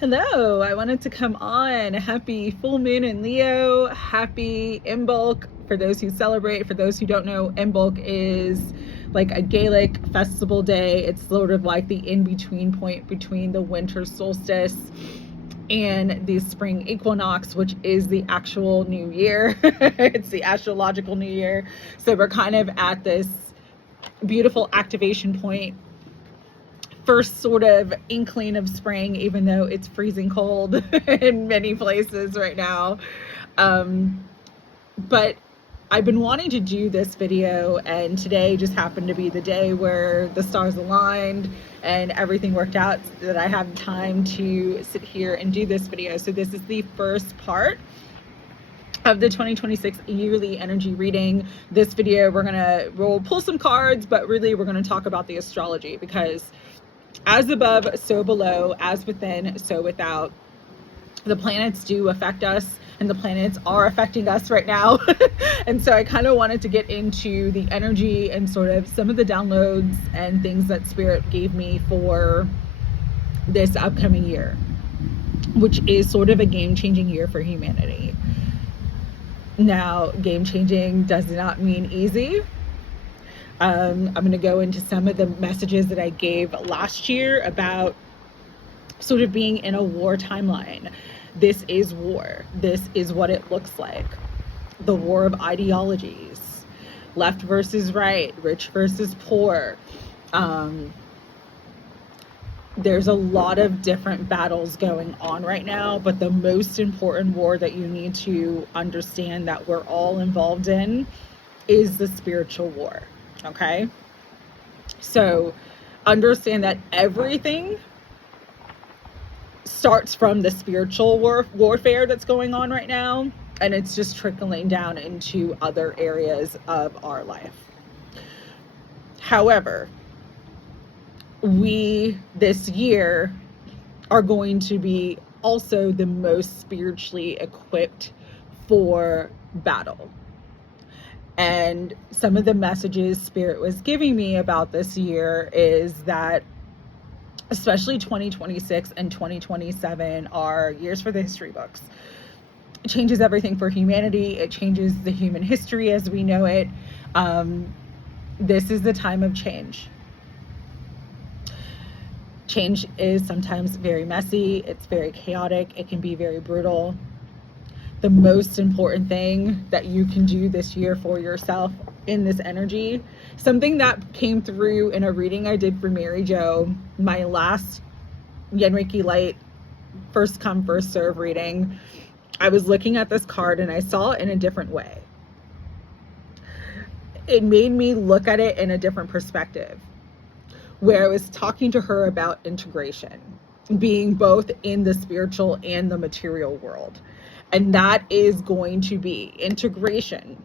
Hello, I wanted to come on. Happy full moon in Leo. Happy Imbolc for those who celebrate. For those who don't know, Imbolc is like a Gaelic festival day. It's sort of like the in-between point between the winter solstice and the spring equinox, which is the actual new year. It's the astrological new year. So we're kind of at this beautiful activation point, first sort of inkling of spring, even though it's freezing cold in many places right now. But I've been wanting to do this video, and today just happened to be the day where the stars aligned and everything worked out so that I have time to sit here and do this video. So this is the first part of the 2026 yearly energy reading. This video, we'll pull some cards, but really we're going to talk about the astrology, because as above, so below, as within, so without. The planets do affect us, and the planets are affecting us right now. And so I kind of wanted to get into the energy and sort of some of the downloads and things that Spirit gave me for this upcoming year, which is sort of a game-changing year for humanity. Now, game-changing does not mean easy. I'm going to go into some of the messages that I gave last year about sort of being in a war timeline. This is war. This is what it looks like. The war of ideologies, left versus right, rich versus poor. There's a lot of different battles going on right now, but the most important war that you need to understand that we're all involved in is the spiritual war. Okay, so understand that everything starts from the spiritual warfare that's going on right now, and it's just trickling down into other areas of our life. However, we this year are going to be also the most spiritually equipped for battle. And some of the messages Spirit was giving me about this year is that especially 2026 and 2027 are years for the history books. It changes everything for humanity. It changes the human history as we know it. This is the time of change. Change is sometimes very messy. It's very chaotic. It can be very brutal. The most important thing that you can do this year for yourself in this energy, something that came through in a reading I did for Mary Jo, my last YinReikiLight first come first serve reading, I was looking at this card and I saw it in a different way. It made me look at it in a different perspective, where I was talking to her about integration, being both in the spiritual and the material world. And that is going to be integration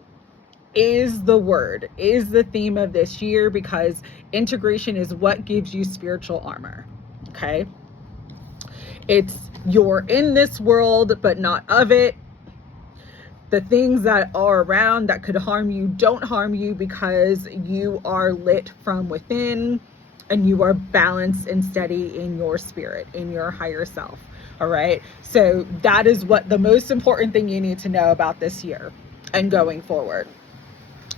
is the word, is the theme of this year, because integration is what gives you spiritual armor. Okay. It's you're in this world, but not of it. The things that are around that could harm you don't harm you because you are lit from within and you are balanced and steady in your spirit, in your higher self. All right. So that is what the most important thing you need to know about this year and going forward.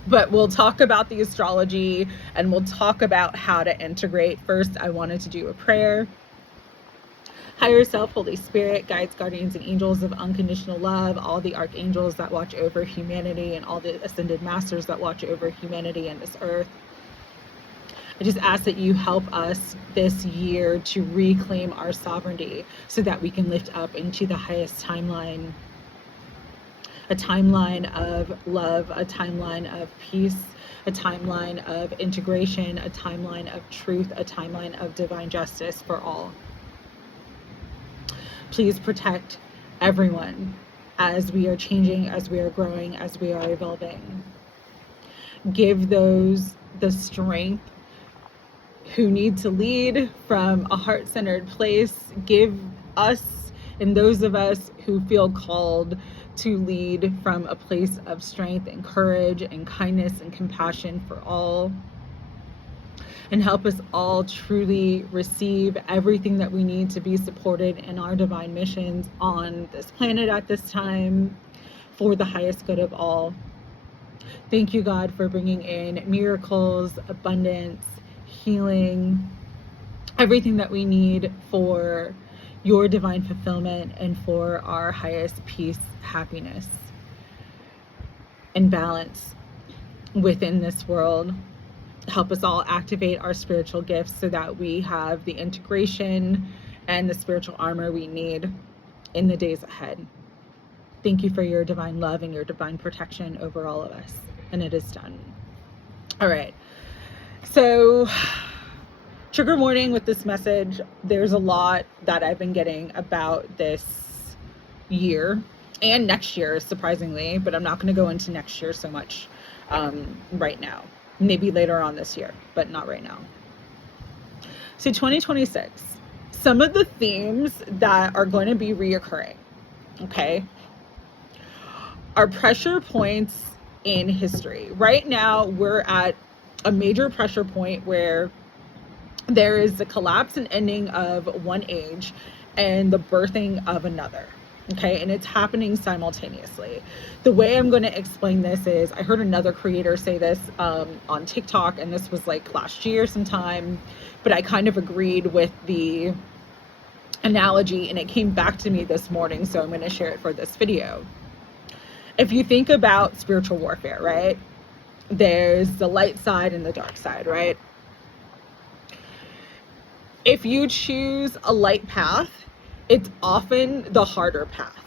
But we'll talk about the astrology and we'll talk about how to integrate. First, I wanted to do a prayer. Higher self, Holy Spirit, guides, guardians, and angels of unconditional love, all the archangels that watch over humanity and all the ascended masters that watch over humanity and this earth. I just ask that you help us this year to reclaim our sovereignty so that we can lift up into the highest timeline, a timeline of love, a timeline of peace, a timeline of integration, a timeline of truth, a timeline of divine justice for all. Please protect everyone as we are changing, as we are growing, as we are evolving. Give those the strength who need to lead from a heart-centered place. Give us and those of us who feel called to lead from a place of strength and courage and kindness and compassion for all. and help us all truly receive everything that we need to be supported in our divine missions on this planet at this time for the highest good of all. Thank you, God, for bringing in miracles, abundance, healing, everything that we need for your divine fulfillment and for our highest peace, happiness, and balance within this world. Help us all activate our spiritual gifts so that we have the integration and the spiritual armor we need in the days ahead. Thank you for your divine love and your divine protection over all of us. And it is done. All right. So, trigger warning with this message. There's a lot that I've been getting about this year and next year, surprisingly, but I'm not going to go into next year so much right now. Maybe later on this year, but not right now. So 2026, some of the themes that are going to be reoccurring, okay, are pressure points in history. Right now, we're at a major pressure point where there is the collapse and ending of one age and the birthing of another. Okay, and it's happening simultaneously. The way I'm going to explain this is, I heard another creator say this on TikTok, and this was like last year sometime, but I kind of agreed with the analogy, and it came back to me this morning, so I'm going to share it for this video. If you think about spiritual warfare, right? There's the light side and the dark side, right? If you choose a light path, it's often the harder path.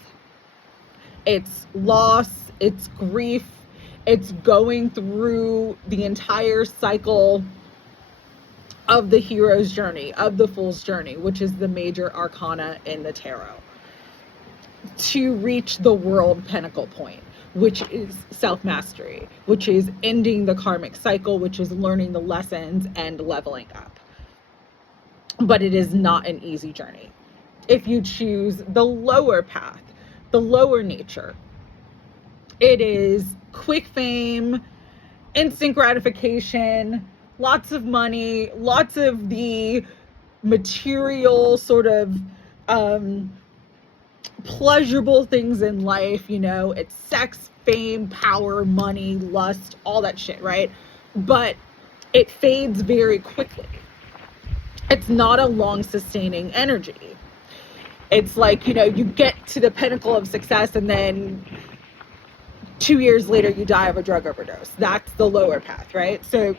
It's loss, it's grief, it's going through the entire cycle of the hero's journey, of the fool's journey, which is the major arcana in the tarot, to reach the world pinnacle point, which is self-mastery, which is ending the karmic cycle, which is learning the lessons and leveling up. But it is not an easy journey. If you choose the lower path, the lower nature, it is quick fame, instant gratification, lots of money, lots of the material sort of pleasurable things in life, you know, it's sex, fame, power, money, lust, all that shit, right? But it fades very quickly. It's not a long sustaining energy. It's like, you know, you get to the pinnacle of success and then 2 years later you die of a drug overdose. That's the lower path, right? So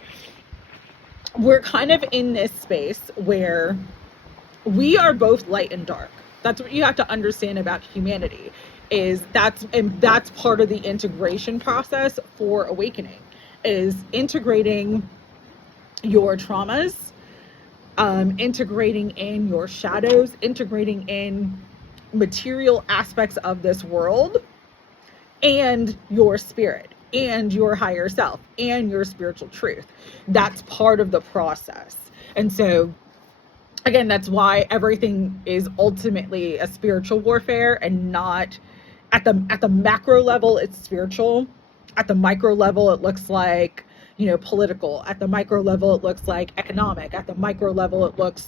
we're kind of in this space where we are both light and dark. That's what you have to understand about humanity, is that's part of the integration process for awakening, is integrating your traumas, integrating in your shadows, integrating in material aspects of this world, and your spirit, and your higher self, and your spiritual truth. That's part of the process. And so, again, that's why everything is ultimately a spiritual warfare, and not at the macro level, it's spiritual. At the micro level, it looks like, you know, political. At the micro level, it looks like economic. At the micro level, it looks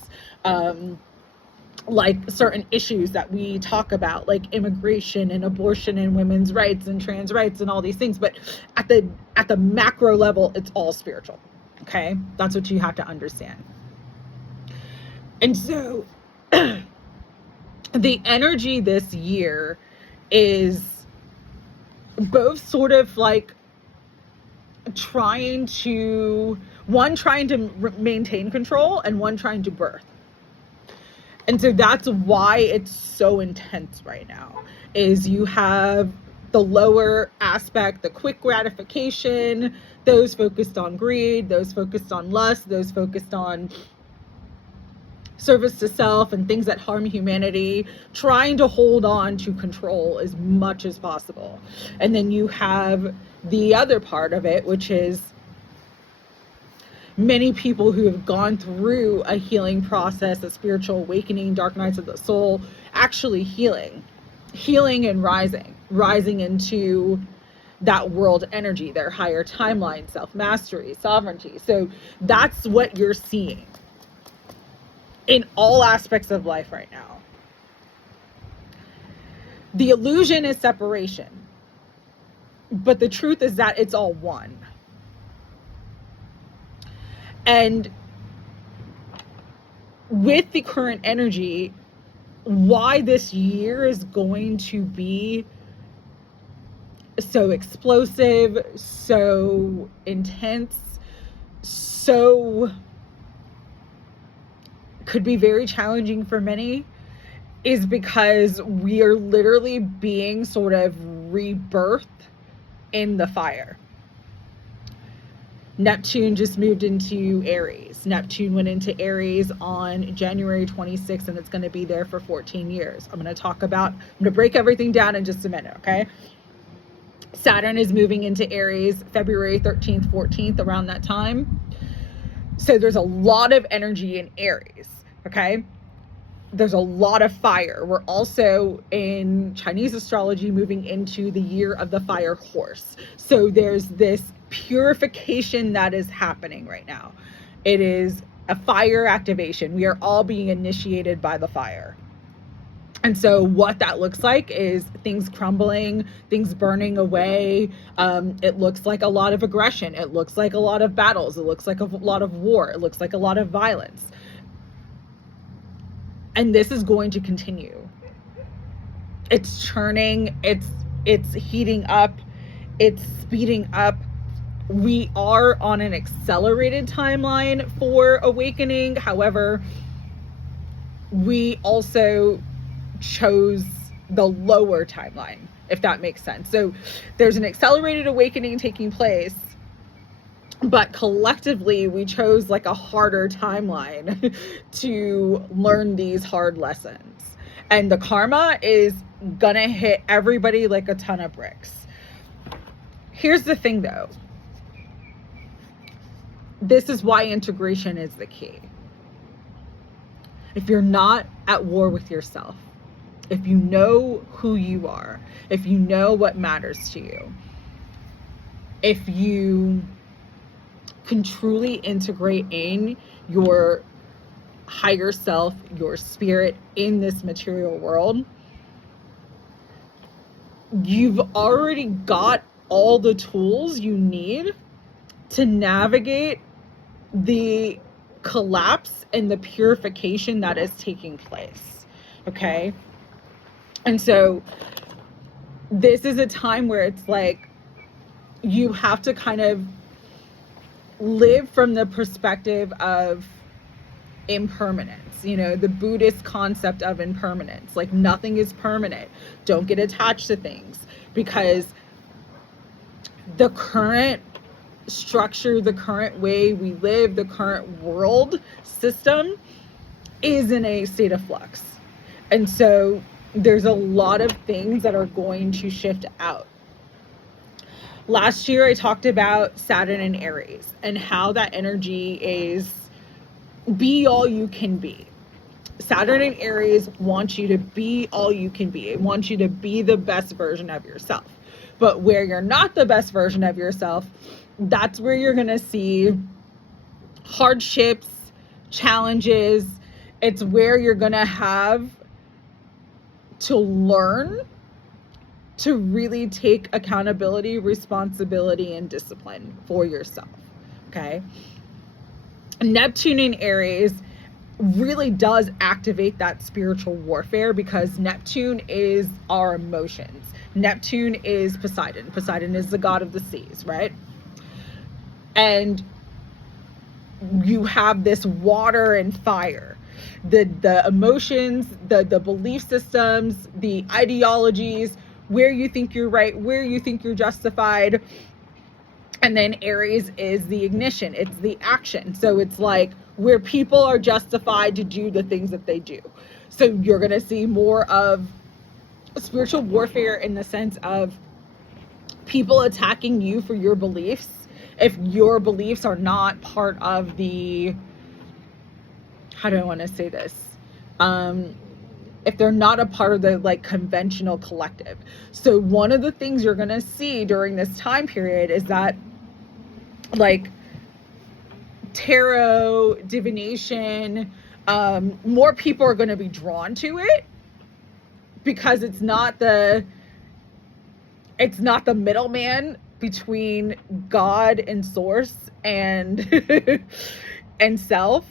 like certain issues that we talk about, like immigration and abortion and women's rights and trans rights and all these things. But at the macro level, it's all spiritual. Okay, that's what you have to understand. And so the energy this year is both sort of like trying to maintain control, and one trying to birth. And so that's why it's so intense right now, is you have the lower aspect, the quick gratification, those focused on greed, those focused on lust, those focused on service to self and things that harm humanity, trying to hold on to control as much as possible. And then you have the other part of it, which is many people who have gone through a healing process, a spiritual awakening, dark nights of the soul, actually healing and rising into that world energy, their higher timeline, self-mastery, sovereignty. So that's what you're seeing in all aspects of life right now. The illusion is separation, but the truth is that it's all one. And with the current energy, why this year is going to be so explosive, so intense, so could be very challenging for many, is because we are literally being sort of rebirthed in the fire. Neptune just moved into Aries. Neptune went into Aries on January 26th, and it's going to be there for 14 years. I'm going to break everything down in just a minute, okay? Saturn is moving into Aries February 13th, 14th, around that time. So there's a lot of energy in Aries, okay? There's a lot of fire. We're also in Chinese astrology moving into the year of the fire horse. So there's this purification that is happening right now. It is a fire activation. We are all being initiated by the fire. And so what that looks like is things crumbling, things burning away. It looks like a lot of aggression. It looks like a lot of battles. It looks like a lot of war. It looks like a lot of violence. And this is going to continue. It's churning, it's heating up, it's speeding up. We are on an accelerated timeline for awakening. However, we also chose the lower timeline, if that makes sense. So there's an accelerated awakening taking place, but collectively we chose like a harder timeline to learn these hard lessons. And the karma is gonna hit everybody like a ton of bricks. Here's the thing though. This is why integration is the key. If you're not at war with yourself, if you know who you are, if you know what matters to you, if you can truly integrate in your higher self, your spirit in this material world, you've already got all the tools you need to navigate the collapse and the purification that is taking place. Okay? And so this is a time where it's like you have to kind of live from the perspective of impermanence, you know, the Buddhist concept of impermanence. Like nothing is permanent. Don't get attached to things, because the current structure, the current way we live, the current world system is in a state of flux. And so there's a lot of things that are going to shift out. Last year, I talked about Saturn and Aries and how that energy is be all you can be. Saturn and Aries want you to be all you can be. It wants you to be the best version of yourself. But where you're not the best version of yourself, that's where you're going to see hardships, challenges. It's where you're going to have to learn to really take accountability, responsibility, and discipline for yourself, okay? Neptune in Aries really does activate that spiritual warfare, because Neptune is our emotions. Neptune is Poseidon. Poseidon is the god of the seas, right? And you have this water and fire. The emotions, the belief systems, the ideologies, where you think you're right, where you think you're justified. And then Aries is the ignition. It's the action. So it's like where people are justified to do the things that they do. So you're going to see more of spiritual warfare in the sense of people attacking you for your beliefs. If your beliefs are not part of the, how do I want to say this? if they're not a part of the like conventional collective. So one of the things you're going to see during this time period is that like tarot, divination, more people are going to be drawn to it because it's not the middleman between God and source and and self.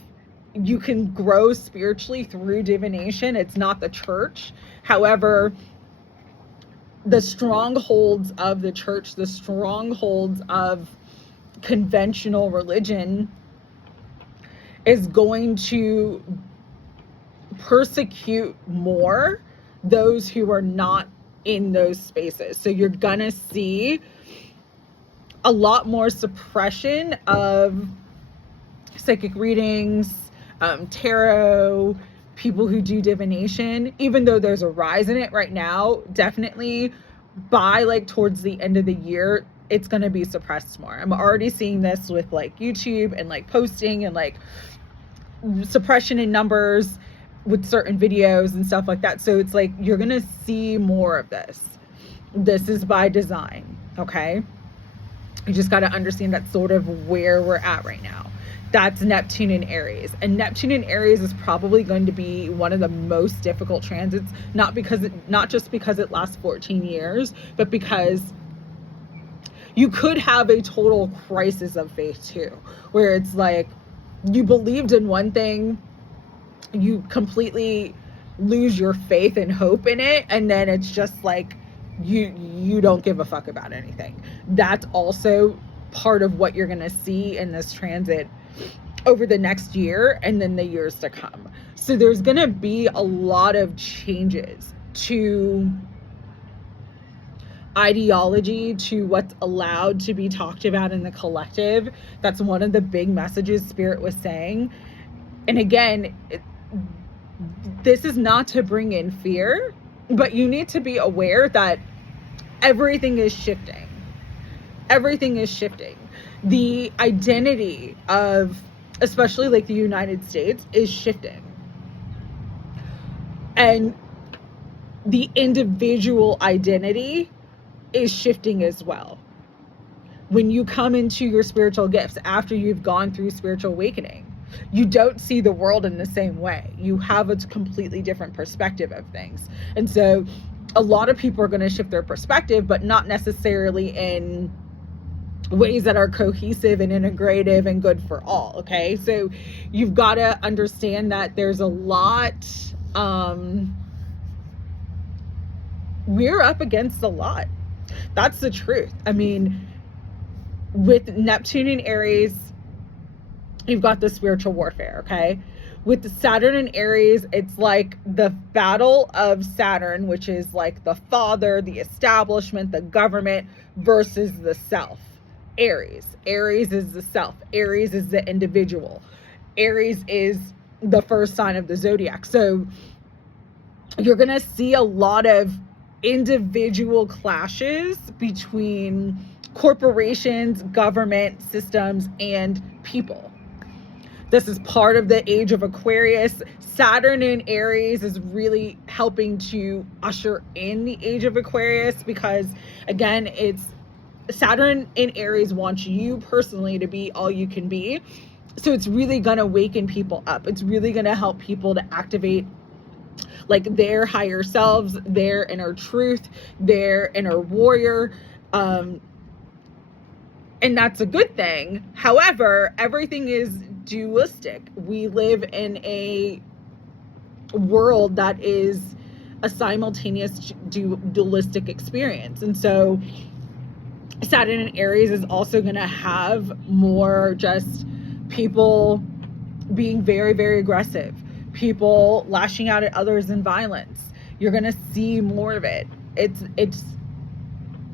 You can grow spiritually through divination. It's not the church. However, the strongholds of the church, the strongholds of conventional religion is going to persecute more those who are not in those spaces. So you're gonna see a lot more suppression of psychic readings, tarot, people who do divination, even though there's a rise in it right now. Definitely by like towards the end of the year, it's going to be suppressed more. I'm already seeing this with like YouTube and like posting and like suppression in numbers with certain videos and stuff like that. So it's like you're going to see more of this. This is by design, okay? You just got to understand that's sort of where we're at right now. That's Neptune in Aries. And Neptune in Aries is probably going to be one of the most difficult transits, not just because it lasts 14 years, but because you could have a total crisis of faith too, where it's like you believed in one thing, you completely lose your faith and hope in it, and then it's just like you don't give a fuck about anything. That's also part of what you're going to see in this transit over the next year and then the years to come. So there's going to be a lot of changes to ideology, to what's allowed to be talked about in the collective. That's one of the big messages Spirit was saying. And again, this is not to bring in fear, but you need to be aware that everything is shifting. Everything is shifting. The identity of, especially like the United States, is shifting. And the individual identity is shifting as well. When you come into your spiritual gifts after you've gone through spiritual awakening, you don't see the world in the same way. You have a completely different perspective of things. And so a lot of people are going to shift their perspective, but not necessarily in ways that are cohesive and integrative and good for all. Okay. So you've got to understand that there's a lot, we're up against a lot. That's the truth. I mean, with Neptune in Aries, you've got the spiritual warfare. Okay. With Saturn in Aries, it's like the battle of Saturn, which is like the father, the establishment, the government versus the self. Aries is the self. Aries is the individual. Aries is the first sign of the zodiac. So you're going to see a lot of individual clashes between corporations, government systems, and people. This is part of the age of Aquarius. Saturn in Aries is really helping to usher in the age of Aquarius because, again, it's Saturn in Aries wants you personally to be all you can be. So it's really going to waken people up. It's really going to help people to activate like their higher selves, their inner truth, their inner warrior. And that's a good thing. However, everything is dualistic. We live in a world that is a simultaneous dualistic experience. And so Saturn in Aries is also going to have more just people being very, very aggressive, people lashing out at others in violence. You're going to see more of it. It's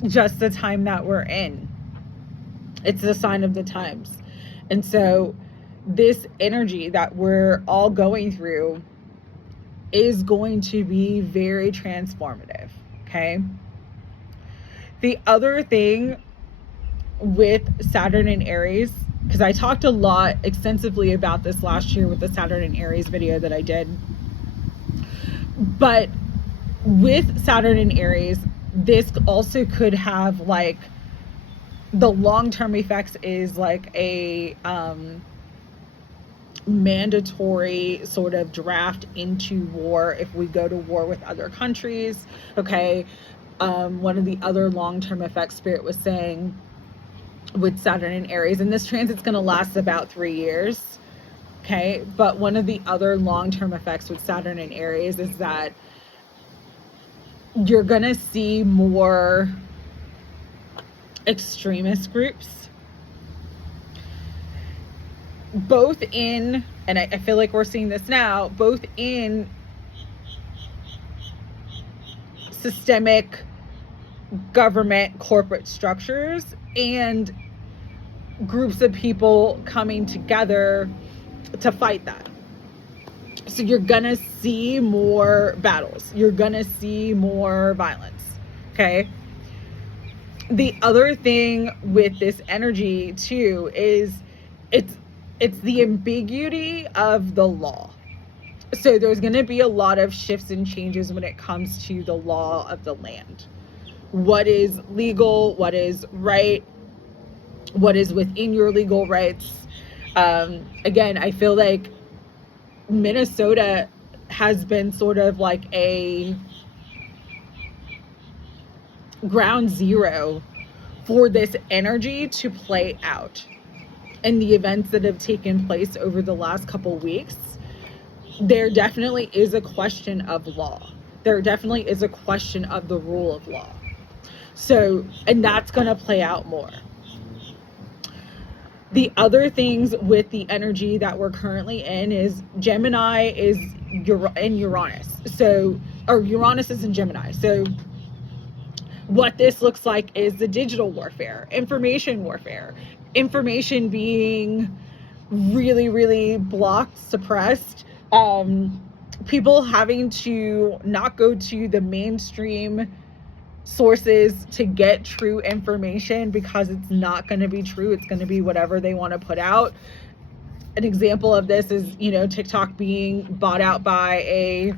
just the time that we're in. It's the sign of the times. And so this energy that we're all going through is going to be very transformative. Okay. The other thing with Saturn and Aries, because I talked a lot extensively about this last year with the Saturn and Aries video that I did, But with Saturn in Aries, this also could have like the long-term effects is like a mandatory sort of draft into war if we go to war with other countries. Okay. One of the other long-term effects Spirit was saying with Saturn in Aries, and this transit's going to last about 3 years. Okay. But one of the other long-term effects with Saturn in Aries is that you're going to see more extremist groups, both in, and I feel like we're seeing this now, both in systemic government corporate structures and groups of people coming together to fight that. So you're gonna see more battles, you're gonna see more violence. Okay. The other thing with this energy too is it's the ambiguity of the law. So there's going to be a lot of shifts and changes when it comes to the law of the land. What is legal, what is right, what is within your legal rights. Again, I feel like Minnesota has been sort of like a ground zero for this energy to play out. And the events that have taken place over the last couple weeks, there definitely is a question of law. There definitely is a question of the rule of law. So, and that's going to play out more. The other things with the energy that we're currently in is Gemini is in Uranus. So, or Uranus is in Gemini. So what this looks like is the digital warfare, information warfare, information being really, really blocked, suppressed, people having to not go to the mainstream sources to get true information because it's not going to be true. It's going to be whatever they want to put out. An example of this is, TikTok being bought out by a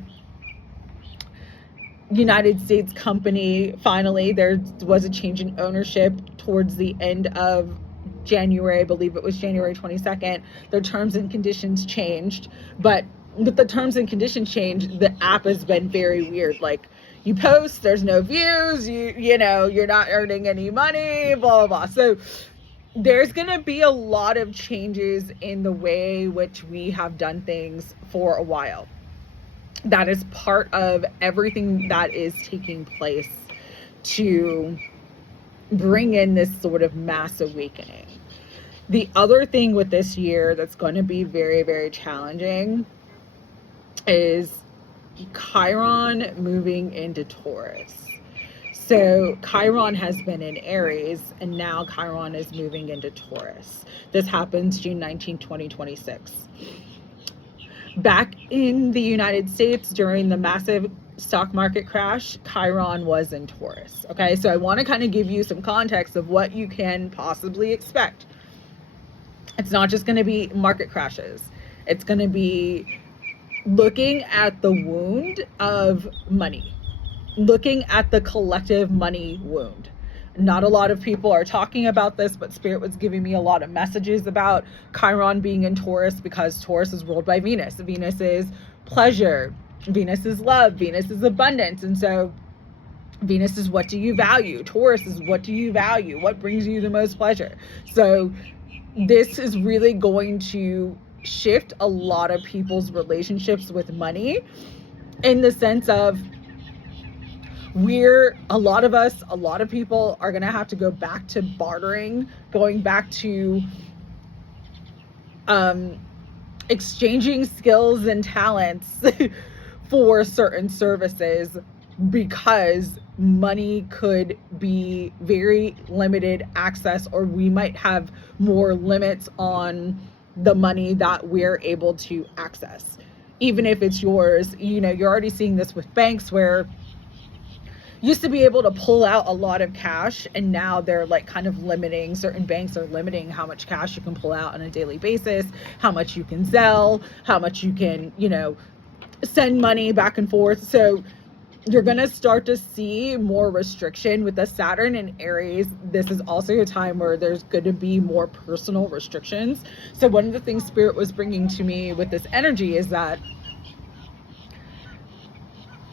United States company. Finally, there was a change in ownership towards the end of January. I believe it was January 22nd. Their terms and conditions changed. But with the terms and conditions change, the app has been very weird. Like, you post, there's no views, you're not earning any money, blah, blah, blah. So there's going to be a lot of changes in the way which we have done things for a while. That is part of everything that is taking place to bring in this sort of mass awakening. The other thing with this year that's going to be very, very challenging is Chiron moving into Taurus. So Chiron has been in Aries, and now Chiron is moving into Taurus. This happens June 19, 2026. Back in the United States during the massive stock market crash, Chiron was in Taurus. Okay, so I want to kind of give you some context of what you can possibly expect. It's not just going to be market crashes. It's going to be looking at the wound of money, looking at the collective money wound. Not a lot of people are talking about this, but Spirit was giving me a lot of messages about Chiron being in Taurus because Taurus is ruled by Venus. Venus is pleasure. Venus is love. Venus is abundance. And so Venus is what do you value? Taurus is what do you value? What brings you the most pleasure? So this is really going to shift a lot of people's relationships with money in the sense of a lot of people are going to have to go back to bartering, going back to exchanging skills and talents for certain services because money could be very limited access, or we might have more limits on the money that we're able to access. Even if it's yours, you're already seeing this with banks where used to be able to pull out a lot of cash, and now they're like kind of limiting, certain banks are limiting how much cash you can pull out on a daily basis, how much you can sell, how much you can, send money back and forth. So you're going to start to see more restriction with the Saturn in Aries. This is also a time where there's going to be more personal restrictions. So one of the things Spirit was bringing to me with this energy is that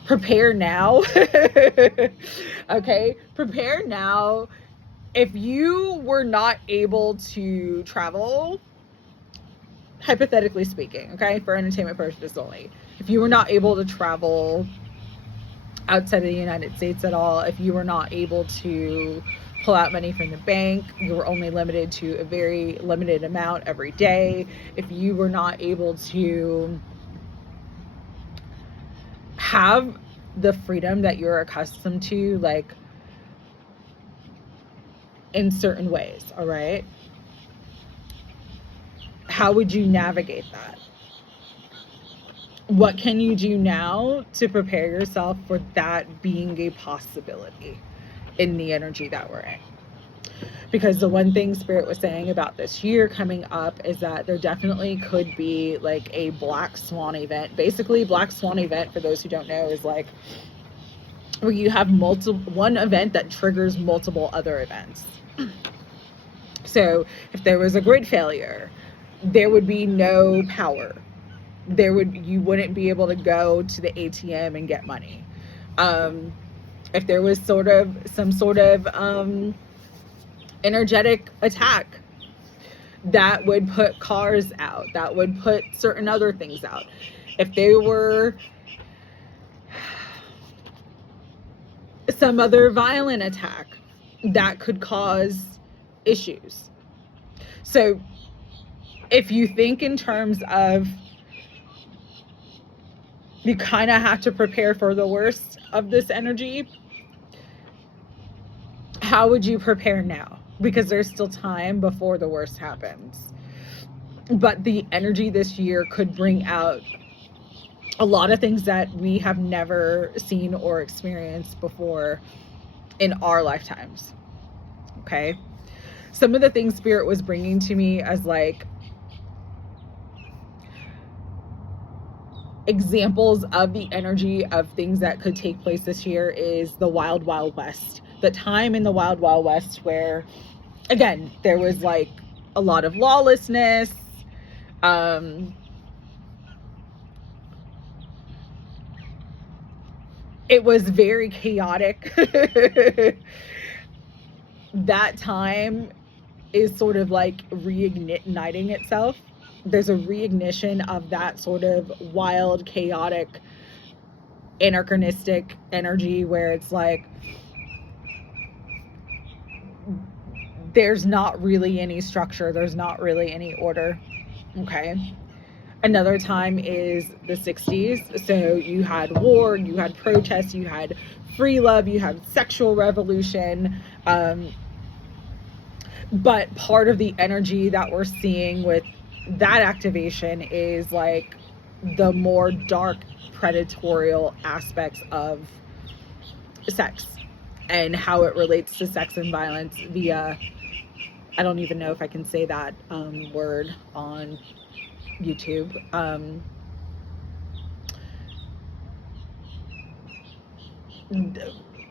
prepare now. Okay, prepare now. If you were not able to travel, hypothetically speaking, okay, for entertainment purposes only, if you were not able to travel outside of the United States at all, if you were not able to pull out money from the bank, you were only limited to a very limited amount every day, if you were not able to have the freedom that you're accustomed to, like, in certain ways, all right, how would you navigate that? What can you do now to prepare yourself for that being a possibility in the energy that we're in? Because the one thing Spirit was saying about this year coming up is that there definitely could be like a black swan event. Basically, black swan event, for those who don't know, is like where you have one event that triggers multiple other events. So if there was a grid failure, there would be no power. You wouldn't be able to go to the ATM and get money. If there was some sort of energetic attack, that would put cars out, that would put certain other things out. If there were some other violent attack, that could cause issues. So if you think in terms of, you kind of have to prepare for the worst of this energy, how would you prepare now? Because there's still time before the worst happens. But the energy this year could bring out a lot of things that we have never seen or experienced before in our lifetimes. Okay? Some of the things Spirit was bringing to me as like examples of the energy of things that could take place this year is the Wild Wild West. The time in the Wild Wild West where, again, there was like a lot of lawlessness. It was very chaotic. That time is sort of like reigniting itself. There's a reignition of that sort of wild, chaotic, anachronistic energy where it's like there's not really any structure, there's not really any order. Okay. Another time is the 60s. So you had war, you had protests, you had free love, you had sexual revolution. But part of the energy that we're seeing with that activation is like the more dark, predatorial aspects of sex and how it relates to sex and violence via, I don't even know if I can say that word on YouTube.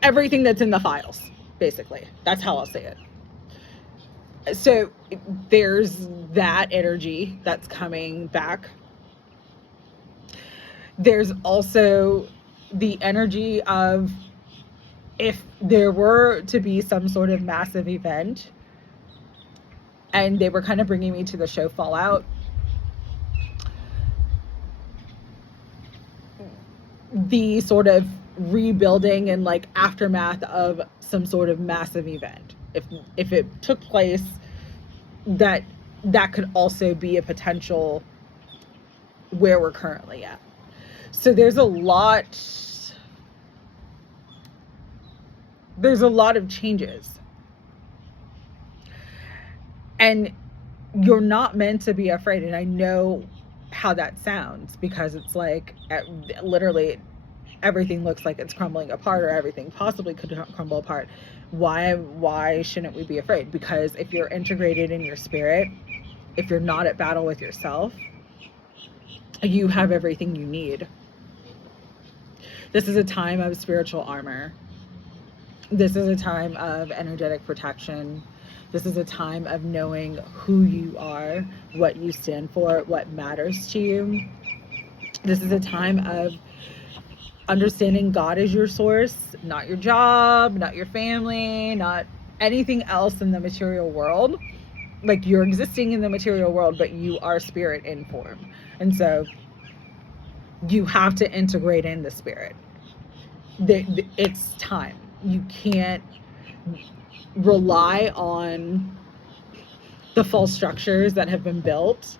Everything that's in the files, basically. That's how I'll say it. So there's that energy that's coming back. There's also the energy of, if there were to be some sort of massive event, and they were kind of bringing me to the show Fallout, the sort of rebuilding and like aftermath of some sort of massive event. If it took place, that could also be a potential where we're currently at. So there's a lot of changes. And you're not meant to be afraid. And I know how that sounds, because it's like literally everything looks like it's crumbling apart, or everything possibly could crumble apart. Why shouldn't we be afraid? Because if you're integrated in your spirit, if you're not at battle with yourself, you have everything you need. This is a time of spiritual armor. This is a time of energetic protection. This is a time of knowing who you are, what you stand for, what matters to you. This is a time of understanding God is your source, not your job, not your family, not anything else in the material world. Like, you're existing in the material world, but you are spirit in form. And so you have to integrate in the spirit. It's time. You can't rely on the false structures that have been built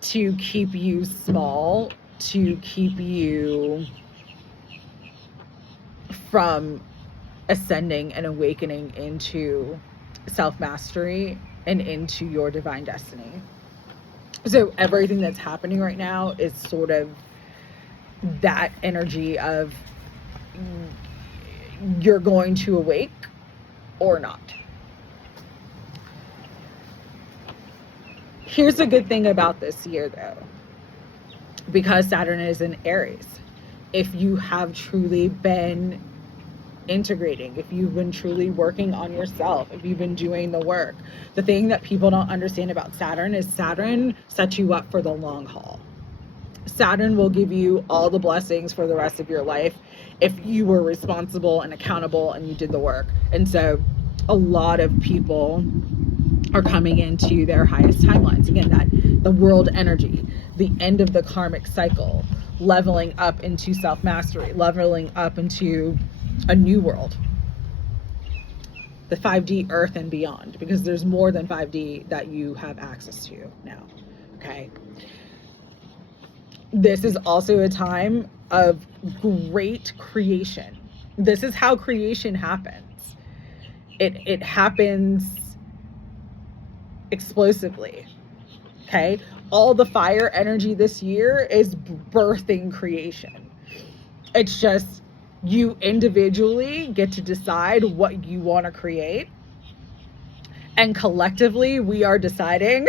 to keep you small, to keep you from ascending and awakening into self-mastery and into your divine destiny. So everything that's happening right now is sort of that energy of you're going to awake or not. Here's a good thing about this year, though, because Saturn is in Aries. If you have truly been integrating, if you've been truly working on yourself, if you've been doing the work, the thing that people don't understand about Saturn is Saturn sets you up for the long haul. Saturn will give you all the blessings for the rest of your life if you were responsible and accountable and you did the work. And so a lot of people are coming into their highest timelines. Again, that the world energy, the end of the karmic cycle, leveling up into self-mastery, leveling up into a new world, the 5D earth and beyond, because there's more than 5D that you have access to now. Okay. This is also a time of great creation. This is how creation happens. It happens explosively. Okay. All the fire energy this year is birthing creation. It's just you individually get to decide what you want to create. And collectively, we are deciding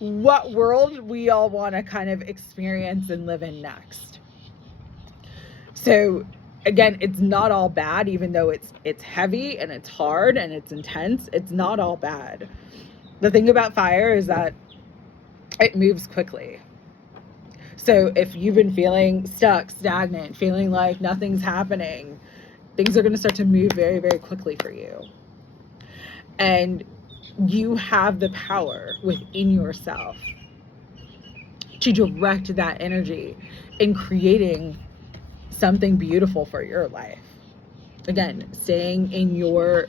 what world we all want to kind of experience and live in next. So again, it's not all bad, even though it's heavy and it's hard and it's intense. It's not all bad. The thing about fire is that it moves quickly. So if you've been feeling stuck, stagnant, feeling like nothing's happening, things are going to start to move very, very quickly for you. And you have the power within yourself to direct that energy in creating something beautiful for your life. Again, staying in your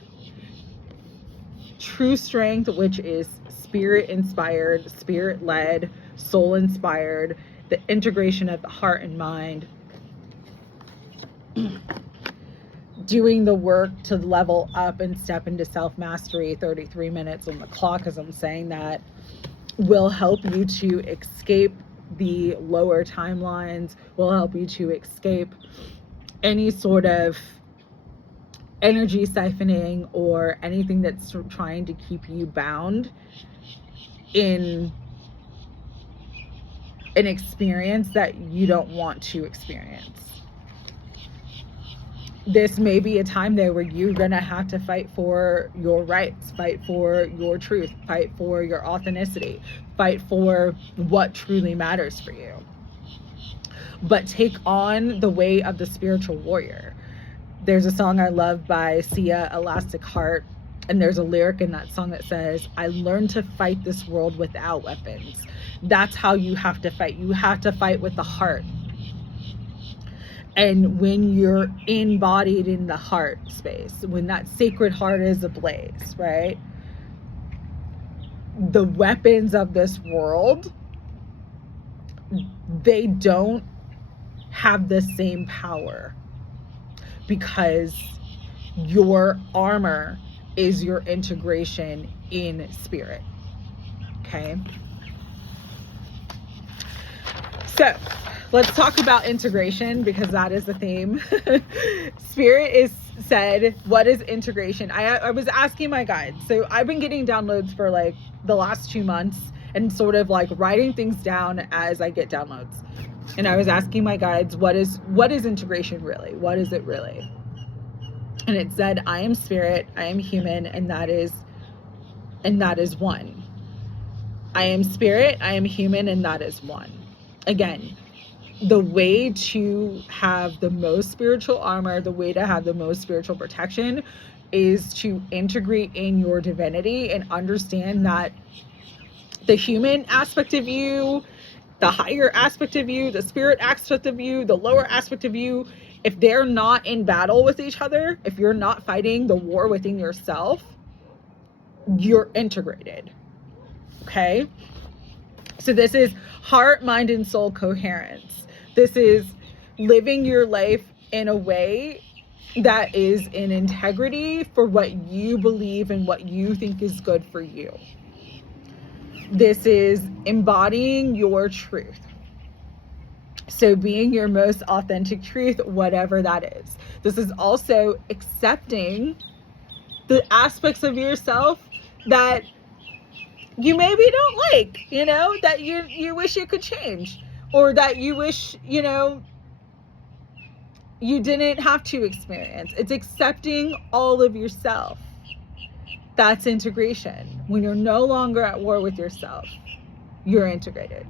true strength, which is spirit inspired, spirit led, soul inspired, the integration of the heart and mind, doing the work to level up and step into self-mastery. 33 minutes on the clock as I'm saying that will help you to escape the lower timelines, will help you to escape any sort of energy siphoning or anything that's trying to keep you bound in an experience that you don't want to experience. This may be a time though where you're gonna have to fight for your rights, fight for your truth, fight for your authenticity, fight for what truly matters for you. But take on the way of the spiritual warrior. There's a song I love by Sia, Elastic Heart, and there's a lyric in that song that says, I learned to fight this world without weapons. That's how you have to fight. You have to fight with the heart. And when you're embodied in the heart space, when that sacred heart is ablaze, right? The weapons of this world, they don't have the same power because your armor is your integration in spirit. Okay? So, let's talk about integration because that is the theme. Spirit is said, what is integration? I was asking my guides. So I've been getting downloads for like the last 2 months and sort of like writing things down as I get downloads. And I was asking my guides, what is integration really? What is it really? And it said, I am spirit, I am human, and that is one. I am spirit, I am human, and that is one. Again, the way to have the most spiritual armor, the way to have the most spiritual protection is to integrate in your divinity and understand that the human aspect of you, the higher aspect of you, the spirit aspect of you, the lower aspect of you, if they're not in battle with each other, if you're not fighting the war within yourself, you're integrated. Okay? So this is heart, mind, and soul coherence. This is living your life in a way that is in integrity for what you believe and what you think is good for you. This is embodying your truth. So being your most authentic truth, whatever that is. This is also accepting the aspects of yourself that you maybe don't like, you know, that you wish you could change, or that you wish, you know, you didn't have to experience. It's accepting all of yourself. That's integration. When you're no longer at war with yourself, you're integrated.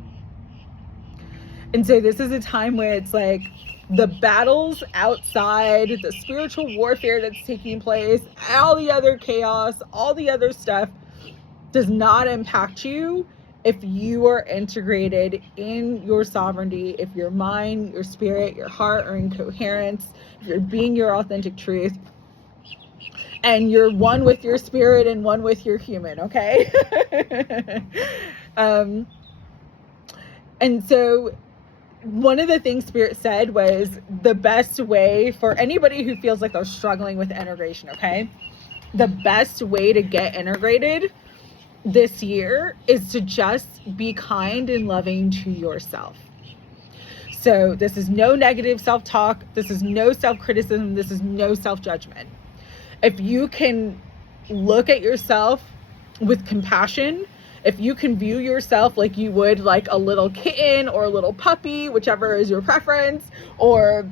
And so this is a time where it's like the battles outside, the spiritual warfare that's taking place, all the other chaos, all the other stuff does not impact you if you are integrated in your sovereignty, if your mind, your spirit, your heart are in coherence, if you're being your authentic truth, and you're one with your spirit and one with your human, okay? And so one of the things Spirit said was the best way for anybody who feels like they're struggling with integration, okay? The best way to get integrated this year is to just be kind and loving to yourself. So this is no negative self-talk. This is no self-criticism. This is no self-judgment. If you can look at yourself with compassion, if you can view yourself like you would like a little kitten or a little puppy, whichever is your preference, or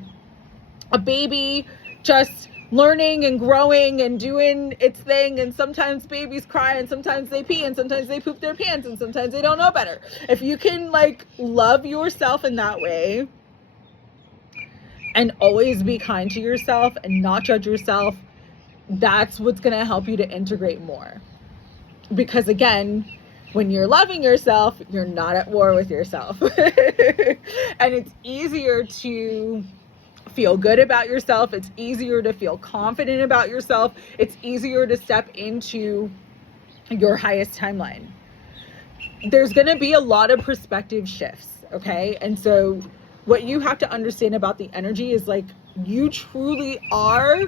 a baby just learning and growing and doing its thing, and sometimes babies cry, and sometimes they pee, and sometimes they poop their pants, and sometimes they don't know better. If you can like love yourself in that way and always be kind to yourself and not judge yourself, that's what's going to help you to integrate more. Because again, when you're loving yourself, you're not at war with yourself. And it's easier to feel good about yourself. It's easier to feel confident about yourself. It's easier to step into your highest timeline. There's going to be a lot of perspective shifts, okay? And so what you have to understand about the energy is like you truly are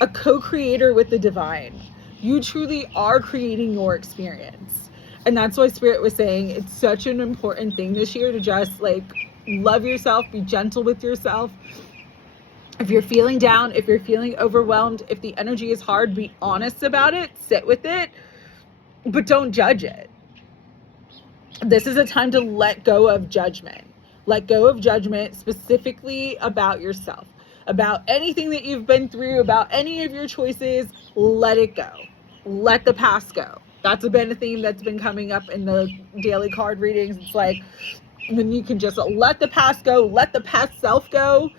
a co-creator with the divine. You truly are creating your experience. And that's why Spirit was saying it's such an important thing this year to just like love yourself, be gentle with yourself. If you're feeling down, if you're feeling overwhelmed, if the energy is hard, be honest about it, sit with it, but don't judge it. This is a time to let go of judgment. Let go of judgment specifically about yourself, about anything that you've been through, about any of your choices. Let it go. Let the past go. That's been a theme that's been coming up in the daily card readings. It's like when you can just let the past go, let the past self go,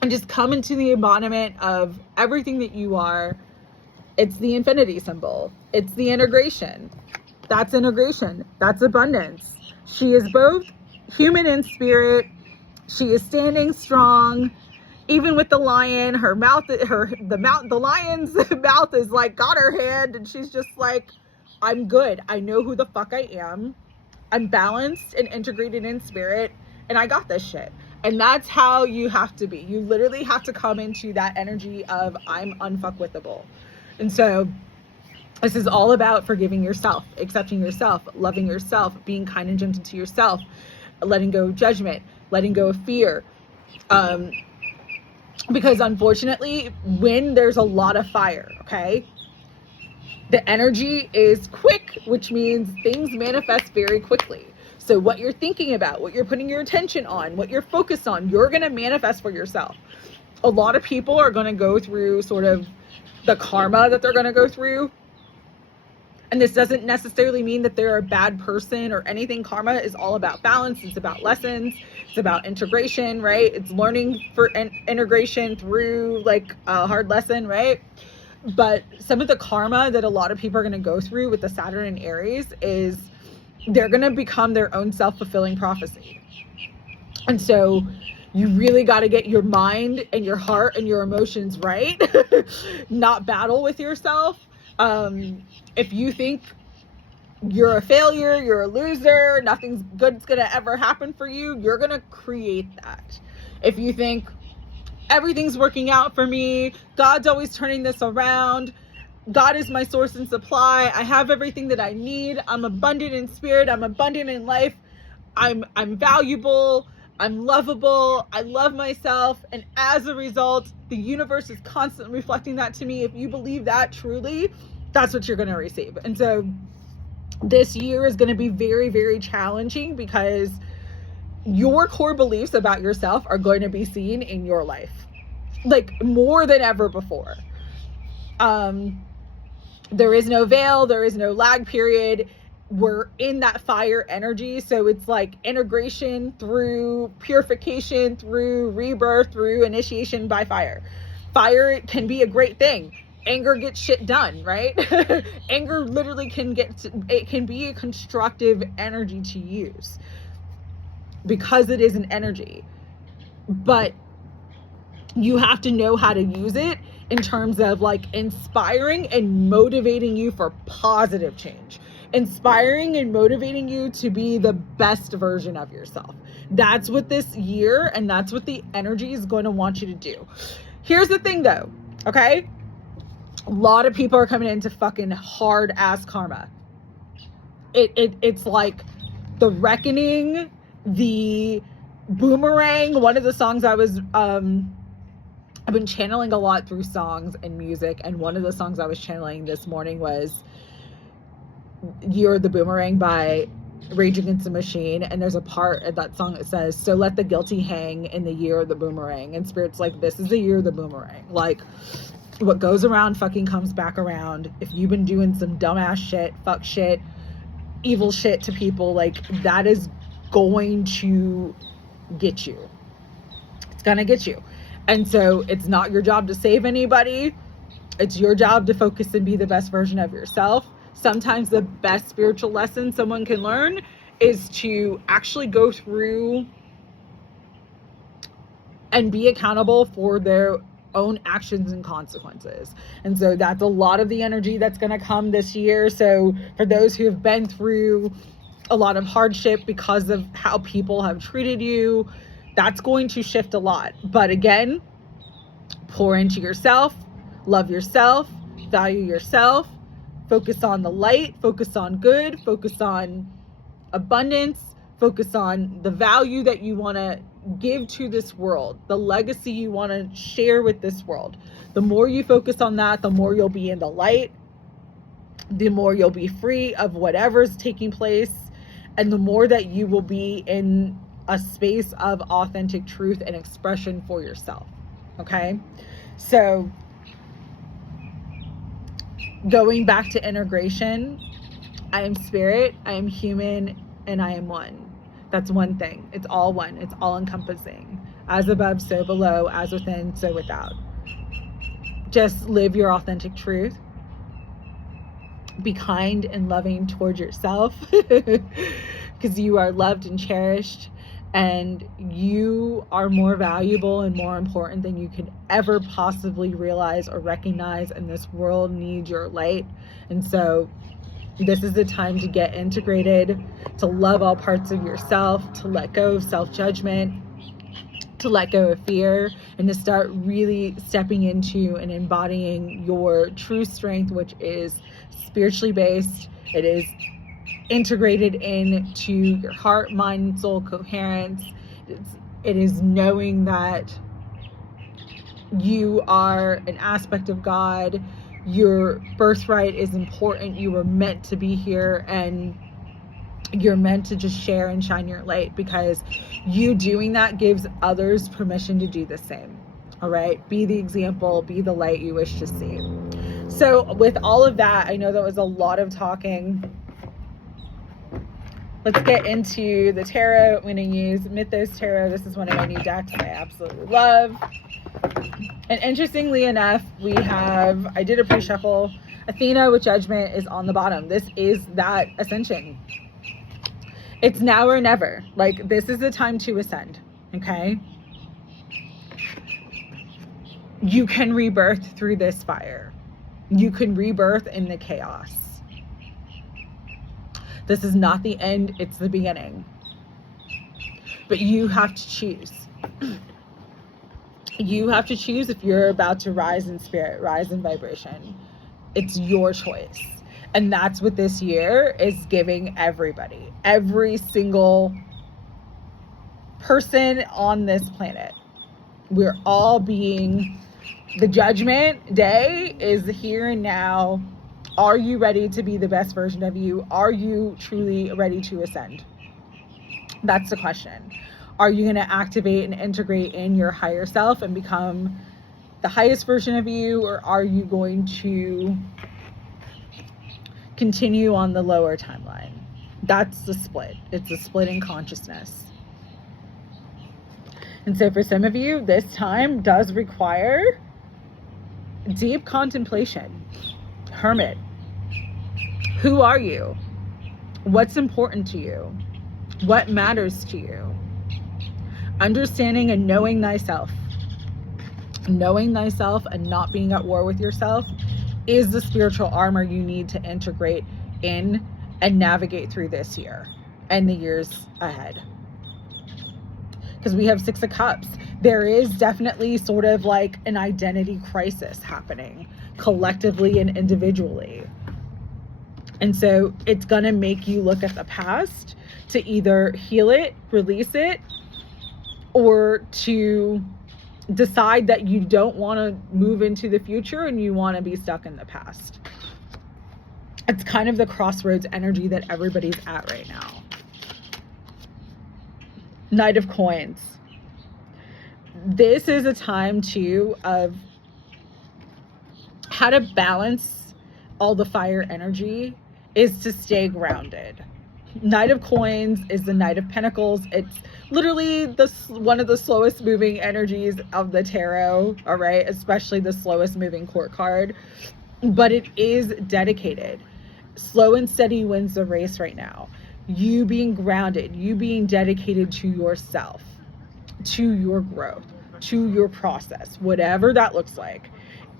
and just come into the embodiment of everything that you are. It's the infinity symbol. It's the integration. That's integration. That's abundance. She is both human and spirit. She is standing strong. Even with the lion, her mouth, the lion's mouth is like got her hand, and she's just like, I'm good. I know who the fuck I am. I'm balanced and integrated in spirit, and I got this shit. And that's how you have to be. You literally have to come into that energy of I'm unfuckwithable. And so this is all about forgiving yourself, accepting yourself, loving yourself, being kind and gentle to yourself, letting go of judgment, letting go of fear. Because unfortunately, when there's a lot of fire, okay, the energy is quick, which means things manifest very quickly. So what you're thinking about, what you're putting your attention on, what you're focused on, you're going to manifest for yourself. A lot of people are going to go through sort of the karma that they're going to go through. And this doesn't necessarily mean that they're a bad person or anything. Karma is all about balance. It's about lessons. It's about integration, right? It's learning for integration through like a hard lesson, right? But some of the karma that a lot of people are going to go through with the Saturn and Aries is they're going to become their own self-fulfilling prophecy. And so you really got to get your mind and your heart and your emotions right, not battle with yourself. If you think you're a failure, you're a loser, nothing's good's going to ever happen for you, you're going to create that. If you think everything's working out for me, God's always turning this around, God is my source and supply, I have everything that I need, I'm abundant in spirit, I'm abundant in life, I'm valuable, I'm lovable, I love myself, and as a result, the universe is constantly reflecting that to me. If you believe that truly, that's what you're going to receive. And so this year is going to be very, very challenging because your core beliefs about yourself are going to be seen in your life, like more than ever before. There is no veil, there is no lag period. We're in that fire energy. So it's like integration through purification, through rebirth, through initiation by fire. Fire can be a great thing. Anger gets shit done, right? Anger literally it can be a constructive energy to use because it is an energy. But you have to know how to use it in terms of like inspiring and motivating you for positive change. Inspiring and motivating you to be the best version of yourself. That's what this year and that's what the energy is going to want you to do. Here's the thing though, okay? A lot of people are coming into fucking hard ass karma. It's like the reckoning, the boomerang. One of the songs I've been channeling a lot through songs and music, and one of the songs I was channeling this morning was You're the Boomerang by Rage Against the Machine, and there's a part of that song that says, so let the guilty hang in the year of the boomerang. And Spirit's like, this is the year of the boomerang. Like, what goes around fucking comes back around. If you've been doing some dumbass shit, fuck shit, evil shit to people, like, that is going to get you. It's gonna get you. And so it's not your job to save anybody. It's your job to focus and be the best version of yourself. Sometimes the best spiritual lesson someone can learn is to actually go through and be accountable for their own actions and consequences. And so that's a lot of the energy that's going to come this year. So for those who have been through a lot of hardship because of how people have treated you, that's going to shift a lot. But again, pour into yourself, love yourself, value yourself, focus on the light, focus on good, focus on abundance, focus on the value that you want to give to this world, the legacy you want to share with this world. The more you focus on that, the more you'll be in the light, the more you'll be free of whatever's taking place, and the more that you will be in a space of authentic truth and expression for yourself. Okay? So going back to integration, I am spirit, I am human, and I am one. That's one thing. It's all one. It's all encompassing. As above, so below. As within, so without. Just live your authentic truth. Be kind and loving towards yourself because you are loved and cherished, and you are more valuable and more important than you could ever possibly realize or recognize, and this world needs your light. And so this is the time to get integrated, to love all parts of yourself, to let go of self-judgment, to let go of fear, and to start really stepping into and embodying your true strength, which is spiritually based. It is integrated into your heart, mind, soul coherence. It is knowing that you are an aspect of God. Your birthright is important. You were meant to be here, and You're meant to just share and shine your light, because you doing that gives others permission to do the same. All right? Be the example, be the light you wish to see. So with all of that, I know that was a lot of talking. Let's get into the tarot. I'm going to use Mythos Tarot. This is one of my new decks I absolutely love. And interestingly enough, I did a pre-shuffle. Athena with Judgment is on the bottom. This is that ascension. It's now or never. Like, this is the time to ascend, okay? You can rebirth through this fire. You can rebirth in the chaos. This is not the end, it's the beginning. But you have to choose. You have to choose if you're about to rise in spirit, rise in vibration. It's your choice. And that's what this year is giving everybody. Every single person on this planet. We're all being... The judgment day is here and now. Are you ready to be the best version of you? Are you truly ready to ascend? That's the question. Are you going to activate and integrate in your higher self and become the highest version of you? Or are you going to continue on the lower timeline? That's the split. It's a split in consciousness. And so for some of you, this time does require deep contemplation. Hermit. Who are you? What's important to you? What matters to you? Understanding and knowing thyself. Knowing thyself and not being at war with yourself is the spiritual armor you need to integrate in and navigate through this year and the years ahead. Because we have Six of Cups. There is definitely sort of like an identity crisis happening collectively and individually. And so it's going to make you look at the past to either heal it, release it, or to decide that you don't want to move into the future and you want to be stuck in the past. It's kind of the crossroads energy that everybody's at right now. Knight of Coins. This is a time too of how to balance all the fire energy is to stay grounded. Knight of Coins is the Knight of Pentacles. It's literally one of the slowest moving energies of the tarot, all right? Especially the slowest moving court card. But it is dedicated. Slow and steady wins the race right now. You being grounded, you being dedicated to yourself, to your growth, to your process, whatever that looks like,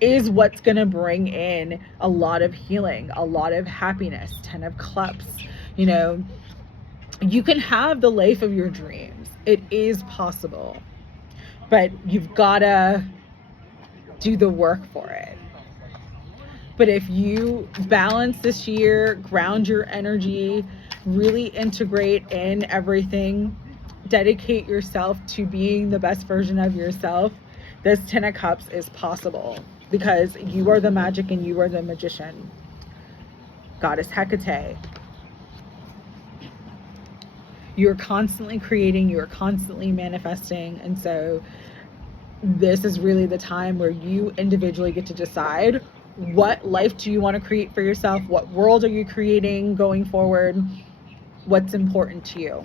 is what's going to bring in a lot of healing, a lot of happiness. 10 of Cups. You know, you can have the life of your dreams. It is possible, but you've got to do the work for it. But if you balance this year, ground your energy, really integrate in everything, dedicate yourself to being the best version of yourself, this 10 of Cups is possible because you are the magic and you are the magician. Goddess Hecate. You're constantly creating, you're constantly manifesting. And so this is really the time where you individually get to decide, what life do you want to create for yourself? What world are you creating going forward? What's important to you?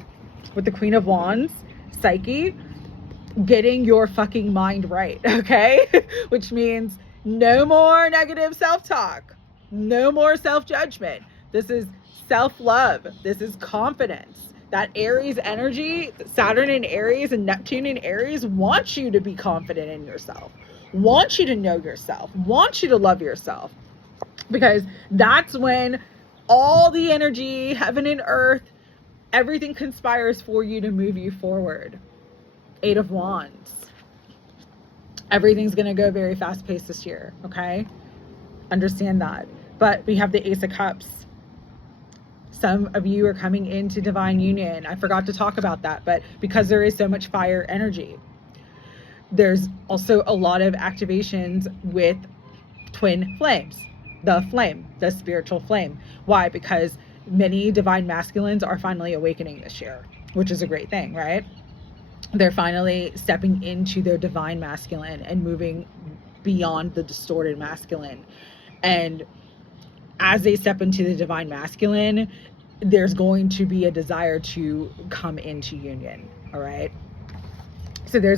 With the Queen of Wands, Psyche, getting your fucking mind right, okay? Which means no more negative self-talk, no more self-judgment. This is self-love. This is confidence. That Aries energy, Saturn in Aries and Neptune in Aries, wants you to be confident in yourself, wants you to know yourself, wants you to love yourself, because that's when all the energy, heaven and earth, everything conspires for you to move you forward. 8 of Wands. Everything's going to go very fast paced this year, okay? Understand that. But we have the Ace of Cups. Some of you are coming into divine union. I forgot to talk about that, but because there is so much fire energy, there's also a lot of activations with twin flames, the flame, the spiritual flame. Why? Because many divine masculines are finally awakening this year, which is a great thing, right? They're finally stepping into their divine masculine and moving beyond the distorted masculine. And as they step into the divine masculine, there's going to be a desire to come into union. All right. So there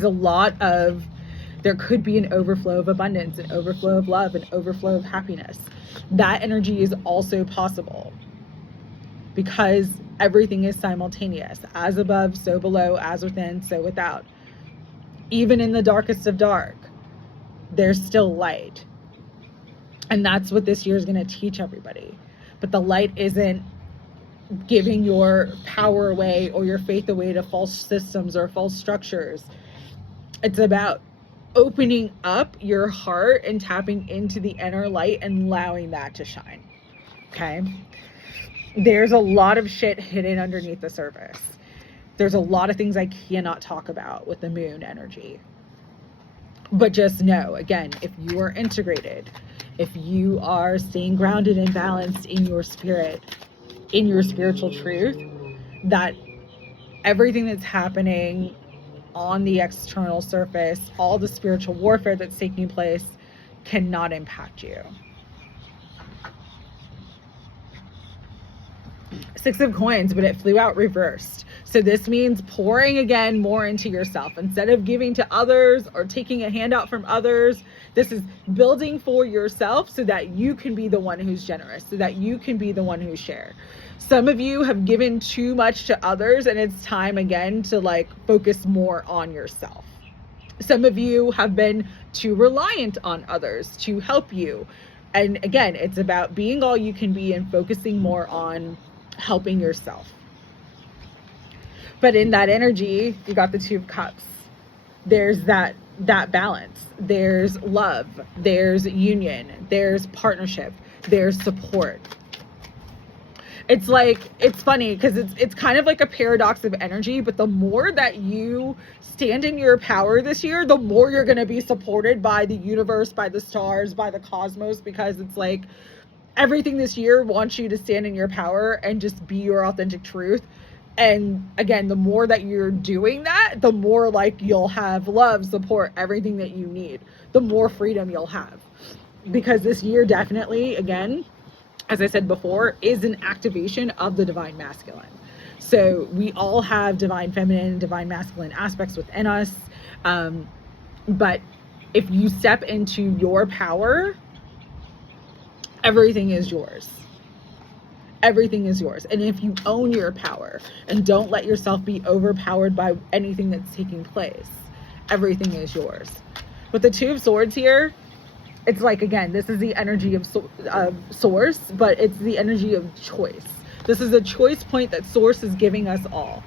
could be an overflow of abundance, an overflow of love, an overflow of happiness. That energy is also possible because everything is simultaneous. As above, so below, as within, so without. Even in the darkest of dark, there's still light. And that's what this year is going to teach everybody. But the light isn't giving your power away or your faith away to false systems or false structures. It's about opening up your heart and tapping into the inner light and allowing that to shine. Okay? There's a lot of shit hidden underneath the surface. There's a lot of things I cannot talk about with the moon energy. But just know, again, if you are integrated, if you are staying grounded and balanced in your spirit, in your spiritual truth, that everything that's happening on the external surface, all the spiritual warfare that's taking place, cannot impact you. Six of Coins, but it flew out reversed. So this means pouring again more into yourself. Instead of giving to others or taking a handout from others, this is building for yourself so that you can be the one who's generous, so that you can be the one who shares. Some of you have given too much to others, and it's time again to focus more on yourself. Some of you have been too reliant on others to help you. And again, it's about being all you can be and focusing more on helping yourself. But in that energy, you got the Two of Cups. There's that balance. There's love. There's union. There's partnership. There's support. It's funny because it's kind of like a paradox of energy, but the more that you stand in your power this year, the more you're going to be supported by the universe, by the stars, by the cosmos, because it's like everything this year wants you to stand in your power and just be your authentic truth. And again, the more that you're doing that, the more you'll have love, support, everything that you need, the more freedom you'll have. Because this year definitely, again, as I said before, is an activation of the divine masculine. So we all have divine feminine, divine masculine aspects within us. But if you step into your power, everything is yours. Everything is yours. And if you own your power and don't let yourself be overpowered by anything that's taking place, everything is yours. With the Two of Swords here, it's again, this is the energy of source, but it's the energy of choice. This is a choice point that source is giving us all.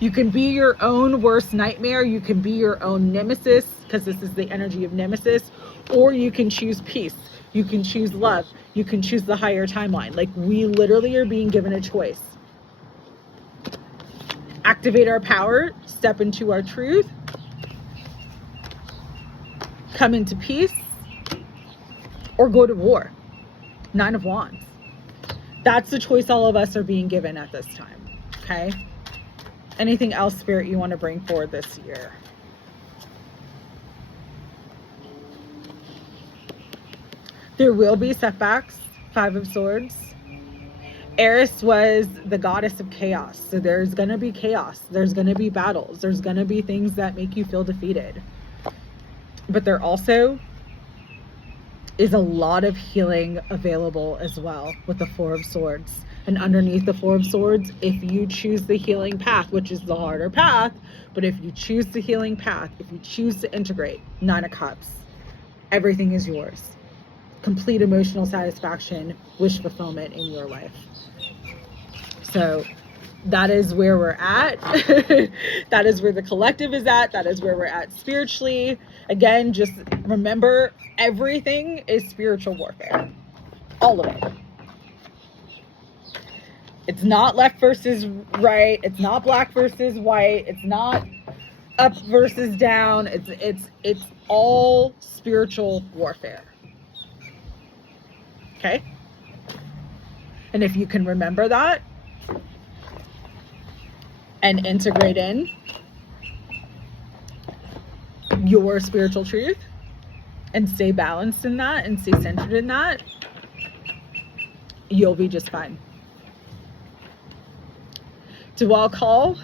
You can be your own worst nightmare. You can be your own nemesis, because this is the energy of nemesis, or you can choose peace. You can choose love. You can choose the higher timeline. We literally are being given a choice. Activate our power, step into our truth, come into peace, or go to war. Nine of Wands. That's the choice all of us are being given at this time. Okay? Anything else, Spirit, you want to bring forward this year? There will be setbacks. Five of Swords. Eris was the goddess of chaos. So there's going to be chaos. There's going to be battles. There's going to be things that make you feel defeated. But there also is a lot of healing available as well with the Four of Swords. And underneath the Four of Swords, if you choose the healing path, which is the harder path, but if you choose the healing path, if you choose to integrate, Nine of Cups, everything is yours. Complete emotional satisfaction, wish fulfillment in your life. So that is where we're at. That is where the collective is at. That is where we're at spiritually. Again, just remember, everything is spiritual warfare. All of it. It's not left versus right. It's not black versus white. It's not up versus down. It's all spiritual warfare. Okay? And And if you can remember that and integrate in your spiritual truth and stay balanced in that and stay centered in that, you'll be just fine. Dual call,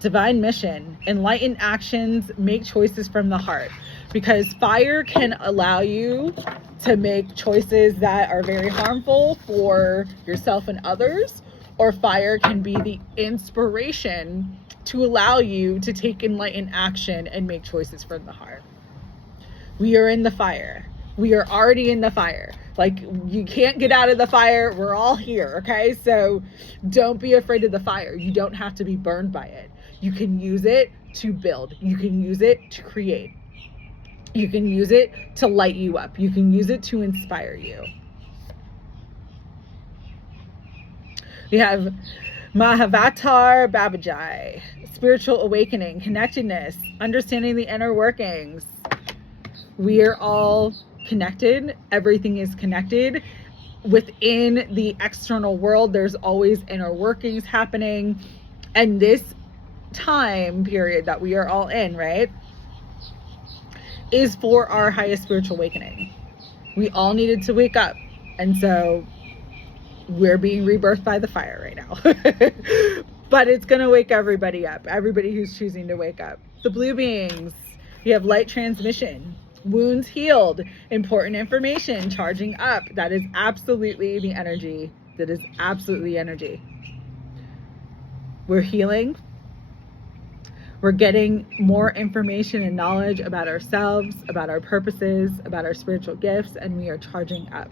divine mission, enlightened actions, make choices from the heart. Because fire can allow you to make choices that are very harmful for yourself and others, or fire can be the inspiration to allow you to take enlightened action and make choices from the heart. We are in the fire. We are already in the fire. Like, you can't get out of the fire. We're all here, okay? So don't be afraid of the fire. You don't have to be burned by it. You can use it to build. You can use it to create. You can use it to light you up. You can use it to inspire you. We have Mahavatar Babajai, spiritual awakening, connectedness, understanding the inner workings. We are all connected. Everything is connected. Within the external world, there's always inner workings happening. And this time period that we are all in, right, is for our highest spiritual awakening. We all needed to wake up. And so we're being rebirthed by the fire right now. But it's going to wake everybody up. Everybody who's choosing to wake up. The blue beings. You have light transmission. Wounds healed. Important information. Charging up. That is absolutely the energy. That is absolutely energy. We're healing. We're getting more information and knowledge about ourselves, about our purposes, about our spiritual gifts, and we are charging up.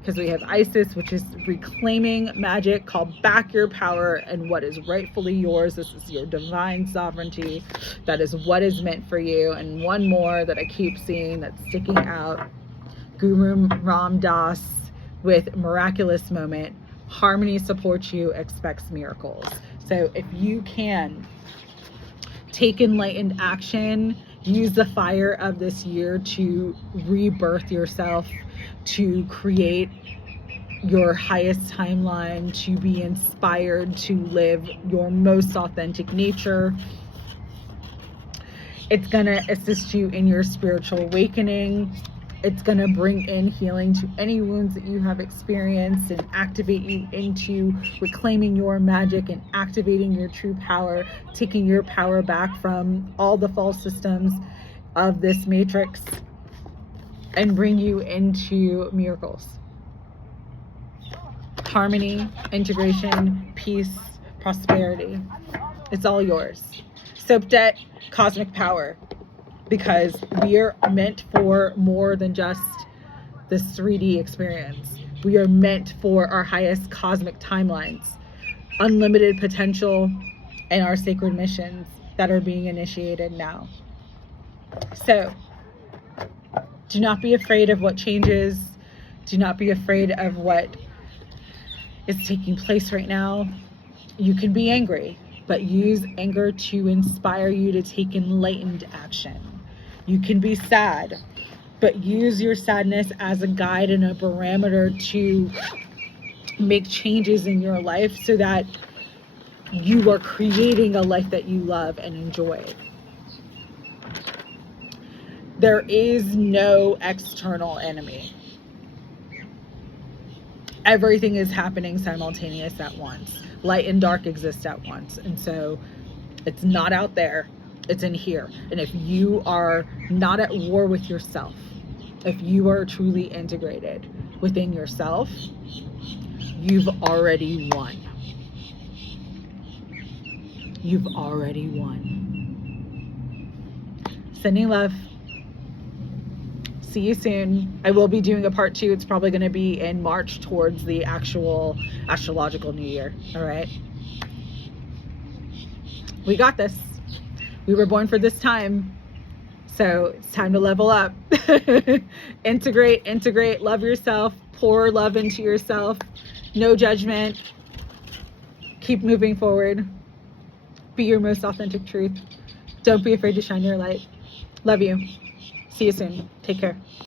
Because we have Isis, which is reclaiming magic, called back your power and what is rightfully yours. This is your divine sovereignty. That is what is meant for you. And one more that I keep seeing that's sticking out. Guru Ram Das with miraculous moment. Harmony supports you, expects miracles. So if you can take enlightened action, use the fire of this year to rebirth yourself, to create your highest timeline, to be inspired to live your most authentic nature. It's going to assist you in your spiritual awakening. It's going to bring in healing to any wounds that you have experienced and activate you into reclaiming your magic and activating your true power, taking your power back from all the false systems of this matrix and bring you into miracles. Harmony, integration, peace, prosperity. It's all yours. Sopdet, cosmic power. Because we are meant for more than just this 3D experience. We are meant for our highest cosmic timelines, unlimited potential, and our sacred missions that are being initiated now. So, do not be afraid of what changes. Do not be afraid of what is taking place right now. You can be angry, but use anger to inspire you to take enlightened action. You can be sad, but use your sadness as a guide and a barometer to make changes in your life so that you are creating a life that you love and enjoy. There is no external enemy. Everything is happening simultaneous at once. Light and dark exist at once. And so it's not out there. It's in here. And if you are not at war with yourself, if you are truly integrated within yourself, you've already won. You've already won. Sending love. See you soon. I will be doing a part 2. It's probably going to be in March towards the actual astrological new year. All right. We got this. We were born for this time. So it's time to level up. Integrate, love yourself, pour love into yourself. No judgment. Keep moving forward. Be your most authentic truth. Don't be afraid to shine your light. Love you. See you soon. Take care.